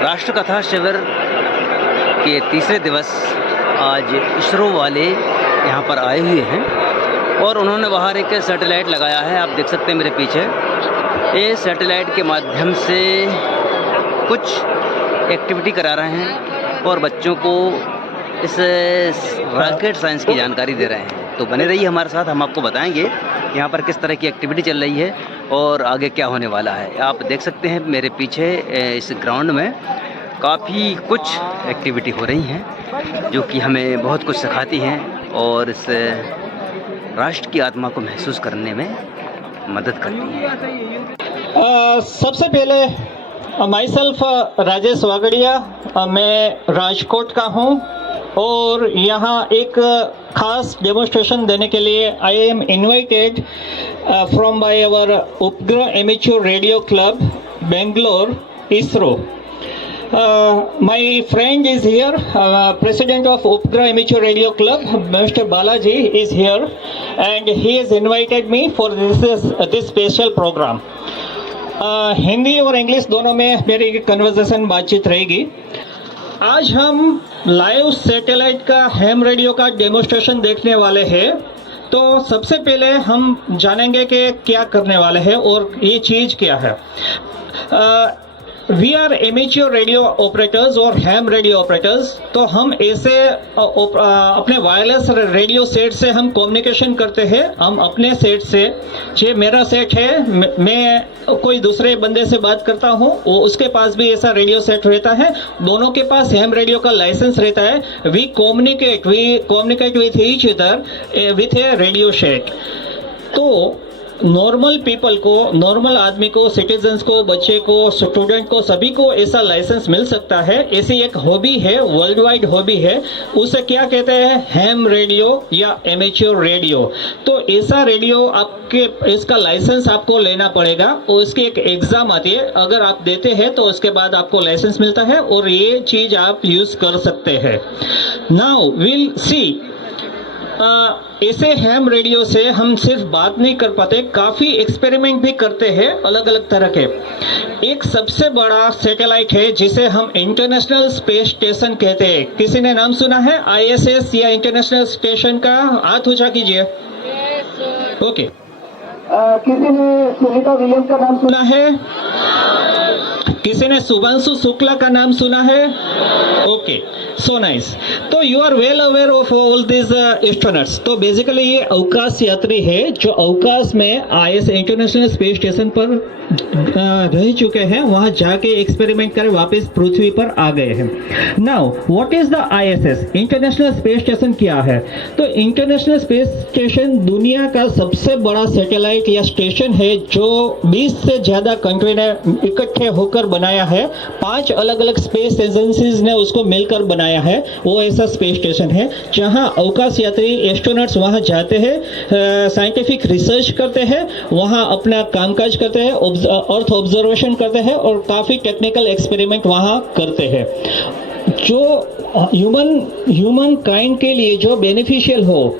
राष्ट्रकथा शिविर के तीसरे दिवस आज इसरो वाले यहाँ पर आए हुए हैं और उन्होंने बाहर एक सैटेलाइट लगाया है। आप देख सकते हैं मेरे पीछे, ये सैटेलाइट के माध्यम से कुछ एक्टिविटी करा रहे हैं और बच्चों को इस रॉकेट साइंस की जानकारी दे रहे हैं। तो बने रहिए हमारे साथ, हम आपको बताएंगे यहाँ पर किस तरह की एक्टिविटी चल रही है और आगे क्या होने वाला है। आप देख सकते हैं मेरे पीछे इस ग्राउंड में काफ़ी कुछ एक्टिविटी हो रही हैं जो कि हमें बहुत कुछ सिखाती हैं और इस राष्ट्र की आत्मा को महसूस करने में मदद करती हैं। सबसे पहले माई सेल्फ राजेश वागड़िया, मैं राजकोट का हूँ और यहाँ एक खास डेमोन्स्ट्रेशन देने के लिए I am invited from by our उपग्रह amateur radio club Bangalore ISRO. My friend is here, president of Upgrah Amateur Radio Club, Mr. Balaji is here and he has invited me for this special program. Hindi और English दोनों में मेरी conversation बातचीत रहेगी. आज हम live satellite का हैम रेडियो का डेमोन्स्ट्रेशन देखने वाले हैं. तो सबसे पहले हम जानेंगे कि क्या करने वाले हैं और ये चीज़ क्या है. We are amateur radio operators और हैम रेडियो ऑपरेटर्स. तो हम ऐसे अपने वायरलेस रेडियो सेट से हम कम्युनिकेशन करते हैं. हम अपने सेट से, जो मेरा सेट है, मैं कोई दूसरे बंदे से बात करता हूँ, वो उसके पास भी ऐसा रेडियो सेट रहता है. दोनों के पास हैम रेडियो का लाइसेंस रहता है. We communicate with each other with a radio set. तो नॉर्मल पीपल को, नॉर्मल आदमी को, सिटीजन्स को, बच्चे को, स्टूडेंट को, सभी को ऐसा लाइसेंस मिल सकता है. ऐसी एक हॉबी है, वर्ल्ड वाइड हॉबी है. उसे क्या कहते हैं? हैम रेडियो या एमेच्योर रेडियो. तो ऐसा रेडियो आपके, इसका लाइसेंस आपको लेना पड़ेगा और इसकी एक एग्जाम आती है. अगर आप देते हैं तो उसके बाद आपको लाइसेंस मिलता है और ये चीज आप यूज कर सकते हैं. Now will see. ऐसे हैम रेडियो से हम सिर्फ बात नहीं कर पाते, काफ़ी एक्सपेरिमेंट भी करते हैं अलग अलग तरह के. एक सबसे बड़ा सैटेलाइट है जिसे हम इंटरनेशनल स्पेस स्टेशन कहते हैं. किसी ने नाम सुना है ISS या इंटरनेशनल स्टेशन का? हाथ ऊंचा कीजिए. ओके. किसी ने सुनीता विलियम्स का नाम सुना है? किसी ने शुभांशु शुक्ला का नाम सुना है? Okay, so nice. तो you are well aware of all this astronauts. तो बेसिकली ये अवकाश यात्री है जो अवकाश में ISS इंटरनेशनल स्पेस स्टेशन पर रह चुके हैं. वहां जाके एक्सपेरिमेंट कर वापस पृथ्वी पर आ गए हैं. Now what is the ISS? International space station क्या है? तो इंटरनेशनल स्पेस स्टेशन दुनिया का सबसे बड़ा सैटेलाइट या स्टेशन है जो 20 से ज्यादा कंट्री ने इकट्ठे होकर बनाया है. 5 अलग अलग स्पेस एजेंसीज ने उसको मिलकर बनाया है. वो ऐसा स्पेस स्टेशन है जहां अवकाश यात्री एस्ट्रोनॉट्स वहां जाते हैं, साइंटिफिक रिसर्च करते हैं, वहां अपना कामकाज करते हैं, अर्थ ऑब्जर्वेशन करते हैं और काफ़ी टेक्निकल एक्सपेरिमेंट वहाँ करते हैं जो ह्यूमन काइंड के लिए जो बेनिफिशियल हो.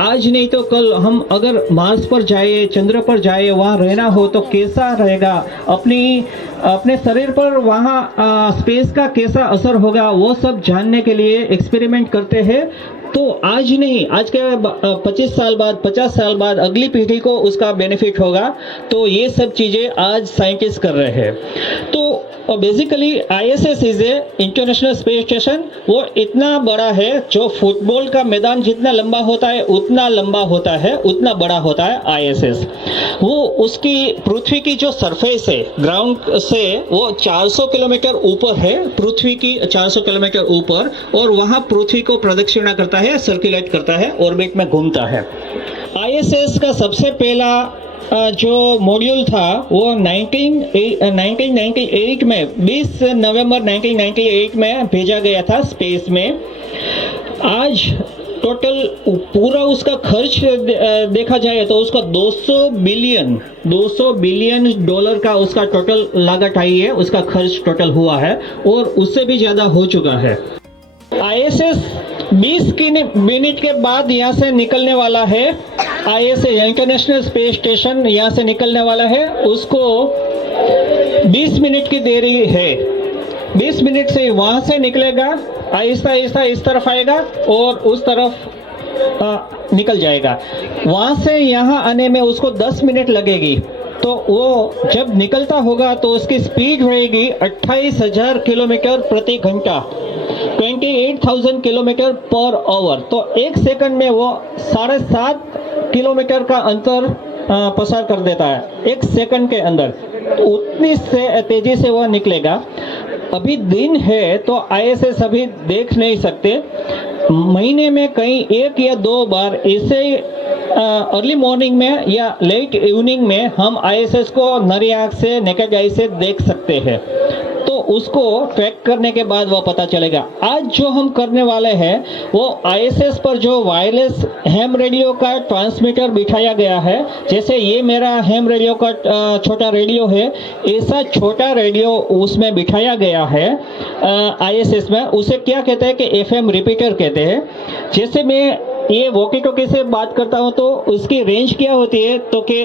आज नहीं तो कल हम अगर मार्स पर जाए, चंद्र पर जाए, वहाँ रहना हो तो कैसा रहेगा, अपने शरीर पर वहाँ स्पेस का कैसा असर होगा, वो सब जानने के लिए एक्सपेरिमेंट करते हैं. तो आज नहीं, आज के 25 साल बाद, 50 साल बाद अगली पीढ़ी को उसका बेनिफिट होगा. तो ये सब चीज़ें आज साइंटिस्ट कर रहे हैं. तो basically ISS is a international space station. वो इतना बड़ा है जो फुटबॉल का मैदान जितना लंबा होता है उतना लंबा होता है, उतना बड़ा होता है ISS. वो उसकी पृथ्वी की जो सरफेस है ग्राउंड से वो 400 किलोमीटर ऊपर है, पृथ्वी की 400 किलोमीटर ऊपर, और वहाँ पृथ्वी को प्रदक्षिणा करता है, सर्कुलेट करता है, ऑर्बिट में घूमता है. ISS का सबसे पहला जो मॉड्यूल था वो 1998 में 20 नवंबर 1998 में भेजा गया था स्पेस में. आज टोटल पूरा उसका खर्च देखा जाए तो उसका 200 बिलियन डॉलर का उसका टोटल लागत आई है, उसका खर्च टोटल हुआ है और उससे भी ज़्यादा हो चुका है. ISS 20 मिनट के बाद यहाँ से निकलने वाला है. ISS इंटरनेशनल स्पेस स्टेशन यहाँ से निकलने वाला है. उसको 20 मिनट की देरी है. 20 मिनट से वहाँ से निकलेगा, आहिस्ता आहिस्ता इस तरफ आएगा और उस तरफ निकल जाएगा। वहाँ से यहाँ आने में उसको 10 मिनट लगेगी। तो वो जब निकलता होगा तो उसकी स्पीड रहेगी 28,000 किलोमीटर प्रति घंटा, 28,000 किलोमीटर पर आवर। तो एक सेकंड में वो 7.5 किलोमीटर का अंतर पसार कर देता है एक सेकंड के अंदर। तो उतनी से तेजी से वह निकलेगा। अभी दिन है तो आईएसएस अभी देख नहीं सकते। महीने में कहीं 1 या 2 बार ऐसे अर्ली मॉर्निंग में या लेट इवनिंग में हम आईएसएस को नरी आंख से, नेकेड आई से देख सकते हैं। तो उसको ट्रैक करने के बाद वो पता चलेगा। आज जो हम करने वाले हैं वो आईएसएस पर जो वायरलेस हैम रेडियो का ट्रांसमीटर बिठाया गया है, जैसे ये मेरा हैम रेडियो का छोटा रेडियो है, ऐसा छोटा रेडियो उसमें बिठाया गया है आईएसएस में। उसे क्या कहते हैं कि एफएम रिपीटर कहते हैं। जैसे मैं ये वॉकी टॉकी से बात करता हूँ तो उसकी रेंज क्या होती है, तो कि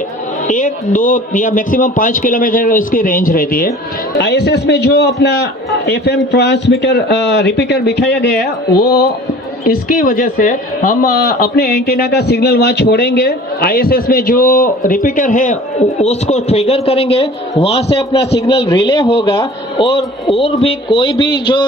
1, 2 या मैक्सिमम 5 किलोमीटर उसकी रेंज रहती है। आईएसएस में जो अपना एफएम ट्रांसमीटर रिपीटर बिठाया गया है वो इसकी वजह से हम अपने एंटीना का सिग्नल वहाँ छोड़ेंगे। आईएसएस में जो रिपीटर है उसको ट्रिगर करेंगे, वहाँ से अपना सिग्नल रिले होगा और भी कोई भी जो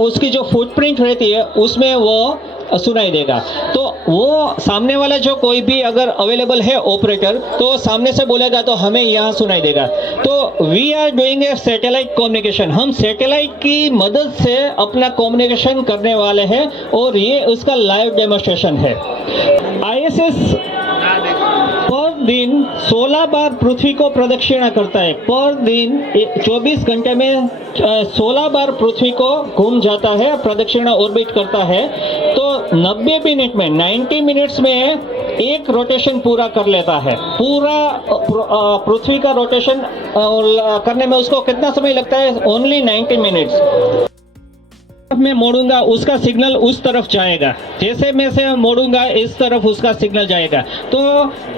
उसकी जो फुटप्रिंट रहती है उसमें वो सुनाई देगा। तो वो सामने वाला जो कोई भी अगर अवेलेबल है ऑपरेटर तो सामने से बोलेगा तो हमें यहाँ सुनाई देगा। तो we are doing a satellite communication. हम सैटेलाइट की मदद से अपना कम्युनिकेशन करने वाले हैं और ये उसका लाइव डेमोन्स्ट्रेशन है। आईएसएस पर दिन 16 बार पृथ्वी को प्रदक्षिणा करता है। पर दिन 24 घंटे में 16 बार पृथ्वी को घूम जाता है, प्रदक्षिणा ऑर्बिट करता है। तो 90 मिनट में 90 मिनट्स में एक रोटेशन पूरा कर लेता है। पूरा पृथ्वी का रोटेशन करने में उसको कितना समय लगता है? Only 90 minutes. मैं मोड़ूंगा उसका सिग्नल उस तरफ जाएगा, जैसे मैं से मोड़ूंगा इस तरफ उसका सिग्नल जाएगा। तो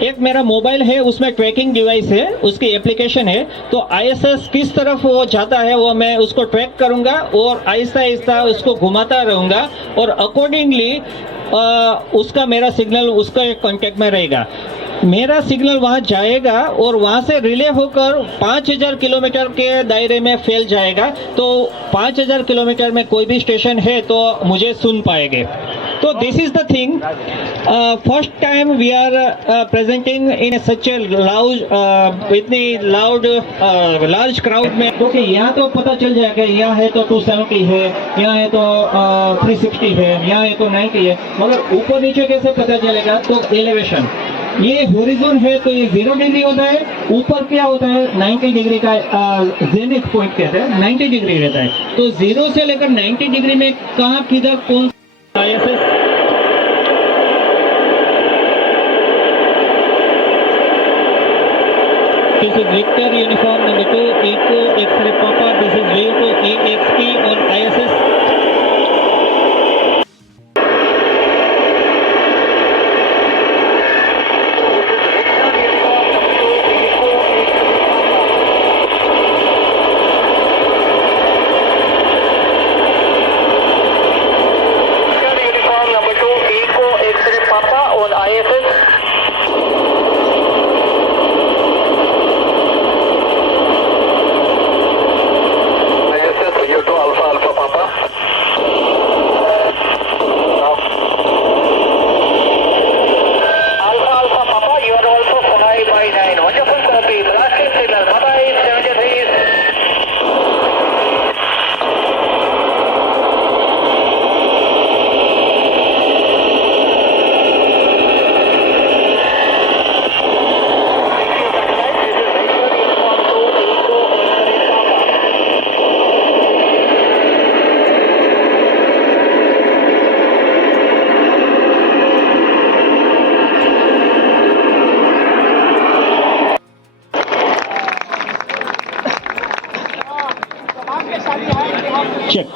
एक मेरा मोबाइल है उसमें ट्रैकिंग डिवाइस है, उसकी एप्लीकेशन है। तो आईएसएस किस तरफ वो जाता है वो मैं उसको ट्रैक करूंगा और आहिस्ता आहिस्ता उसको घुमाता रहूंगा और अकॉर्डिंगली उसका मेरा सिग्नल उसका कांटेक्ट में रहेगा। मेरा सिग्नल वहां जाएगा और वहां से रिले होकर 5000 किलोमीटर के दायरे में फैल जाएगा। तो 5000 किलोमीटर में कोई भी स्टेशन है तो मुझे सुन पाएंगे। तो this is the thing. First time we are presenting in such a loud इतनी लाउड लार्ज क्राउड में। क्योंकि यहाँ तो पता चल जाएगा, यहाँ है तो 270 है, यहाँ है तो 360 है, यहाँ है तो 90 है, मगर ऊपर नीचे कैसे पता चलेगा? तो एलिवेशन, ये हॉरिजॉन है तो ये 0 डिग्री होता है, ऊपर क्या होता है 90 डिग्री का जेनिथ पॉइंट कहते हैं, 90 डिग्री रहता है। तो 0 से लेकर 90 डिग्री में कहाँ किधर कौन ISS This is Victor uniform number 2 Echo X-ray Papa. This is Vivo EXP on ISS.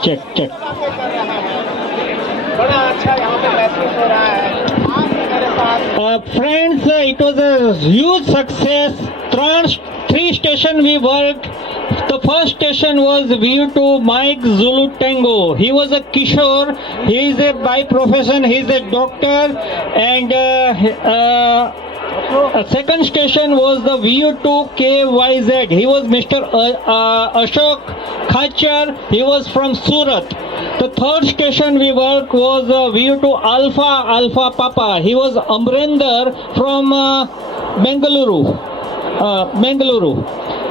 Check बड़ा अच्छा यहाँ पे महसूस हो रहा है। आप मेरे साथ friends, it was a huge success. 3 station we worked The first station was VU2 Mike Zulu Tango. He was a Kishore. He is a by profession. He is a doctor. And second station was the VU2 KYZ. He was Mr. Ashok Khachar. He was from Surat. The third station we worked was VU2 Alpha Papa. He was Amrinder from Bengaluru.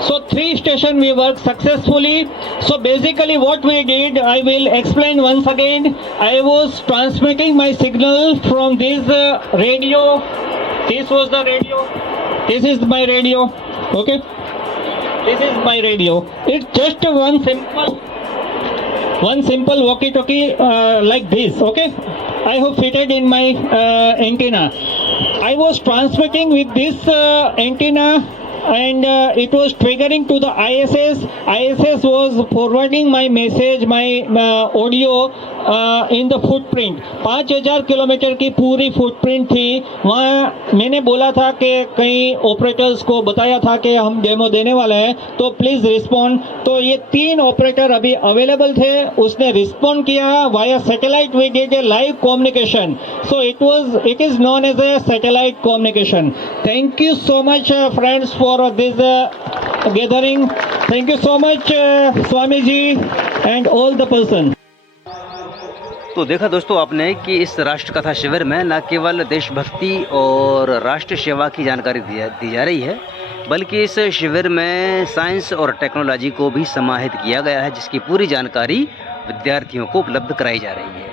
So 3 station we worked successfully. So basically what we did, I will explain once again. I was transmitting my signal from this radio. This was the radio. This is my radio. Okay. This is my radio. It's just one simple walkie-talkie like this. Okay. I have fitted in my antenna. I was transmitting with this antenna, and it was triggering to the ISS. ISS was forwarding my message, my audio in the footprint. 5000 kilometre की पूरी footprint थी. वहाँ मैंने बोला था कि कई operators को बताया था कि हम डेमो देने वाले हैं, तो प्लीज रिस्पॉन्ड. तो ये 3 ऑपरेटर अभी अवेलेबल थे. उसने रिस्पॉन्ड किया. Via satellite we did a live communication. So it is known as a satellite communication. Thank you so much friends for this gathering. Thank you so much Swamiji and all the person. तो देखा दोस्तों आपने कि इस राष्ट्र कथा शिविर में न केवल देशभक्ति और राष्ट्र सेवा की जानकारी दी जा रही है, बल्कि इस शिविर में साइंस और टेक्नोलॉजी को भी समाहित किया गया है, जिसकी पूरी जानकारी विद्यार्थियों को उपलब्ध कराई जा रही है.